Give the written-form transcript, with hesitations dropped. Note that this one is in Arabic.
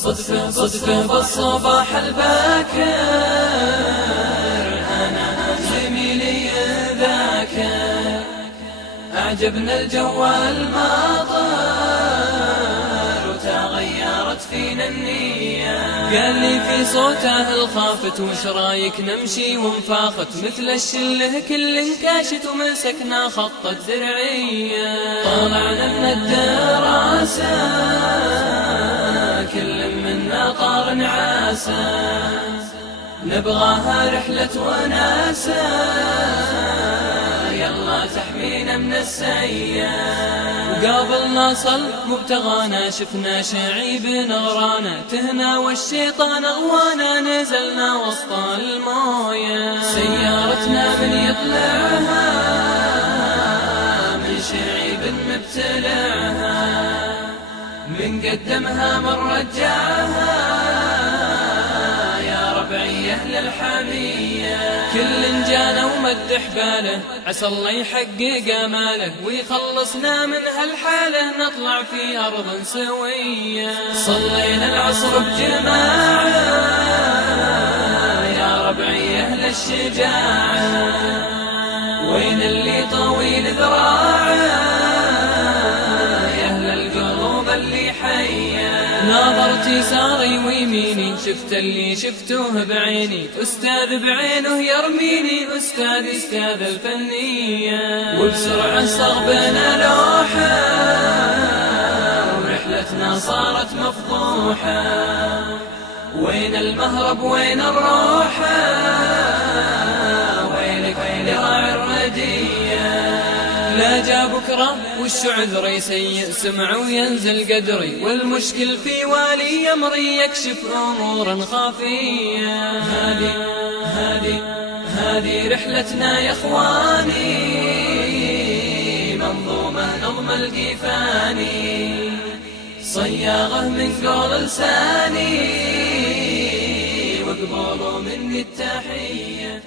صدفة بالصباح الباكر أنا زميلي ذاكر أعجبنا الجو الماطر وتغيرت فينا النية. قال لي في صوته الخافت وش رايك نمشي ونفاخت مثل الشله كل انكاشت ومسكنا خط الدرعية. طلعنا من الدراسة كل منا طار نعاسة نبغاها رحلة وناسة يلا تحمينا من السيئة. وقابلنا صل مبتغانا شفنا شعيب نغرانا تهنا والشيطان اغوانا نزلنا وسط المويه. سيارتنا من يطلعها من شعيب مبتلعها من قدمها من رجعها يا ربعي أهل الحمية. كل جانا ومد حباله عسى الله يحقق آماله ويخلصنا من هالحالة نطلع في أرض سوية. صلينا العصر بجماعة يا ربعي أهل الشجاعة وين اللي طويل ذراعه ناظرت يساري ويميني شفت اللي شفته بعيني أستاذ بعينه يرميني أستاذ الفنية. وبسرعة صغبنا لوحة ورحلتنا صارت مفضوحة وين المهرب وين الروحة ويلك يا راعي الردية. لا جا بكرة وش عذر يسيء سمع وينزل قدري والمشكل في والي أمري يكشف أمورا خافية. هذه رحلتنا يا اخواني منظومة نظم القيفاني صياغة من قول لساني وقبولوا مني التحية.